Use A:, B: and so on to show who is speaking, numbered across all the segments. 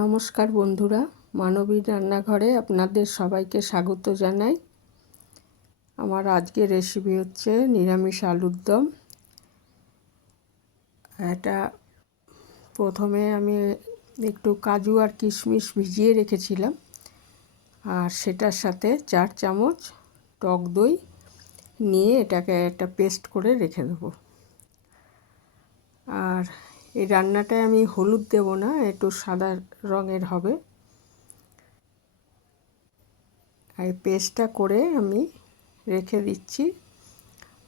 A: নমস্কার বন্ধুরা, মানবীর রান্নাঘরে আপনাদের সবাইকে স্বাগত জানাই। আমার আজকের রেসিপি হচ্ছে নিরামিষ আলুর দম। এটা প্রথমে আমি একটু কাজু আর কিশমিশ ভিজিয়ে রেখেছিলাম। আর সেটার সাথে চার চামচ টক দই নিয়ে এটাকে একটা পেস্ট করে রেখে দেবো। আর এই রান্নাটায় আমি হলুদ দেব না, একটু সাদা রঙের হবে। আর পেস্টটা করে আমি রেখে দিচ্ছি।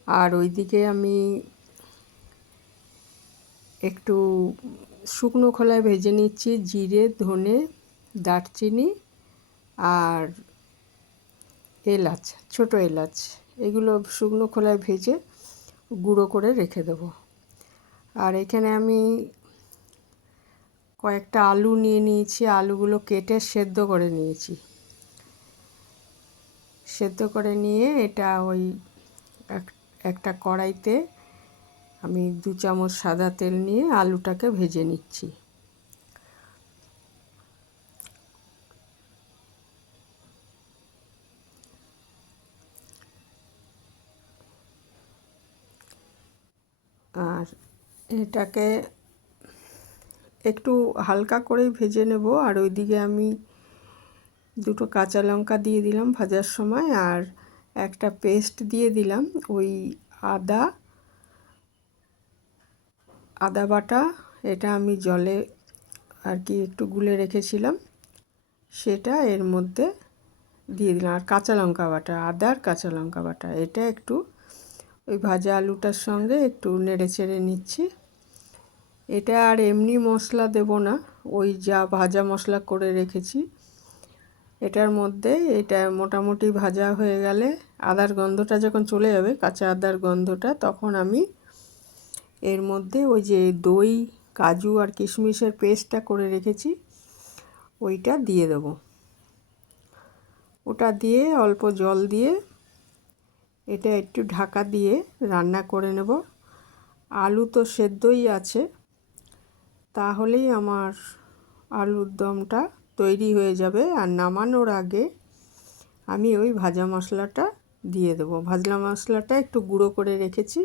A: আর ওইদিকে আমি একটু শুকনো খোলায় ভেজে নিচ্ছি, জিরে, ধনে, দারচিনি আর এলাচ, ছোট এলাচ। এগুলো শুকনো খোলায় ভেজে গুঁড়ো করে রেখে দেবো। আর এখানে আমি কয়েকটা আলু নিয়ে নিয়েছি, আলুগুলো কেটে সেদ্ধ করে নিয়েছি। সেদ্ধ করে নিয়ে এটা ওই একটা কড়াইতে আমি দু চামচ সাদা তেল নিয়ে আলুটাকে ভেজে নিচ্ছি। আর এটাকে একটু হালকা করেই ভেজে নেব, আর ওইদিকে আমি দুটো কাঁচা লঙ্কা দিয়ে দিলাম ভাজার সময়, আর একটা পেস্ট দিয়ে দিলাম, ওই আদা আদা বাটা, এটা আমি জলে আর কি একটু গুলে রেখেছিলাম, সেটা এর মধ্যে দিয়ে দিলাম, আর কাঁচা লঙ্কা বাটা, আদার কাঁচা লঙ্কা বাটা, এটা একটু ওই ভাজা আলুটার সঙ্গে একটু নেড়ে চেড়ে নিচ্ছি। এটা আর এমনি মশলা দেব না। ওই যা ভাজা মশলা করে রেখেছি। এটার মধ্যে এটা মোটামুটি ভাজা হয়ে গেলে আদার গন্ধটা যখন চলে যাবে, কাঁচা আদার গন্ধটা, তখন আমি এর মধ্যে ওই যে দই, কাজু আর কিশমিশের পেস্টটা করে রেখেছি, ওইটা দিয়ে দেব। ওটা দিয়ে অল্প জল দিয়ে এটা একটু ঢাকা দিয়ে রান্না করে নেব। আলু তো সেদ্ধই আছে। তাহলেই আমার আলুর দমটা তৈরি হয়ে যাবে আর নামানোর আগে আমি ওই ভাজা মশলাটা দিয়ে দেবো। ভাজলা মশলাটা একটু গুঁড়ো করে রেখেছি।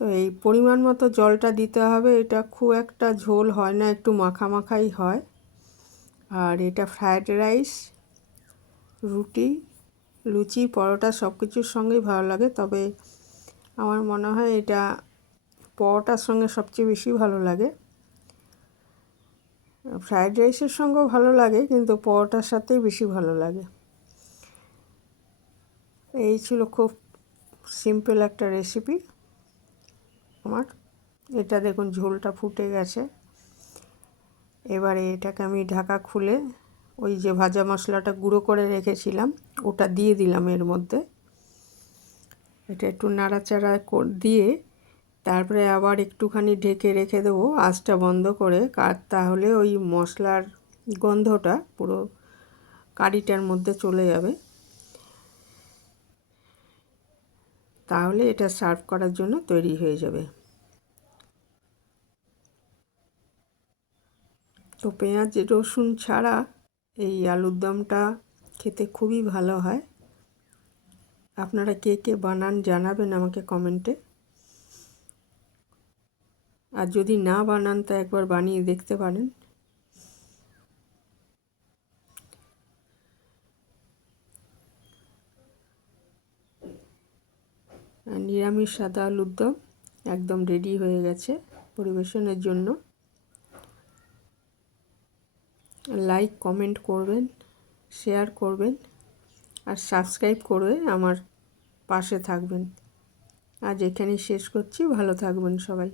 A: তো এই পরিমাণ মতো জলটা দিতে হবে। এটা খুব একটা ঝোল হয় না, একটু মাখা মাখাই হয়। আর এটা ফ্রায়েড রাইস, রুটি, লুচি, পরোটা সব কিছুর সঙ্গেই ভালো লাগে। তবে আমার মনে হয় এটা পরোটার সঙ্গে সবচেয়ে বেশি ভালো লাগে। ফ্রায়েড রাইসের সঙ্গেও ভালো লাগে, কিন্তু পরোটার সাথেই বেশি ভালো লাগে। এই ছিল খুব সিম্পল একটা রেসিপি আমার। এটা দেখুন, ঝোলটা ফুটে গেছে। এবারে এটাকে আমি ঢাকা খুলে ওই যে ভাজা মশলাটা গুঁড়ো করে রেখেছিলাম, ওটা দিয়ে দিলাম এর মধ্যে। এটা একটু নাড়াচাড়া দিয়ে তারপরে আবার একটুখানি ঢেকে রেখে দেবো আঁচটা বন্ধ করে। কার তাহলে ওই মশলার গন্ধটা পুরো কারিটার মধ্যে চলে যাবে। তাহলে এটা সার্ভ করার জন্য তৈরি হয়ে যাবে। তো পেঁয়াজ, রসুন ছাড়া এই আলুর দমটা খেতে খুবই ভালো হয়। আপনারা কে কে বানান জানাবেন আমাকে কমেন্টে। আর যদি না বানান তা একবার বানিয়ে দেখতে পারেন। নিরামিষ সাদা আলুর দম একদম রেডি হয়ে গেছে পরিবেশনের জন্য। লাইক কমেন্ট করবেন শেয়ার করবেন আর সাবস্ক্রাইব করে আমার পাশে থাকবেন। আজ এখানেই শেষ করছি, ভালো থাকবেন সবাই।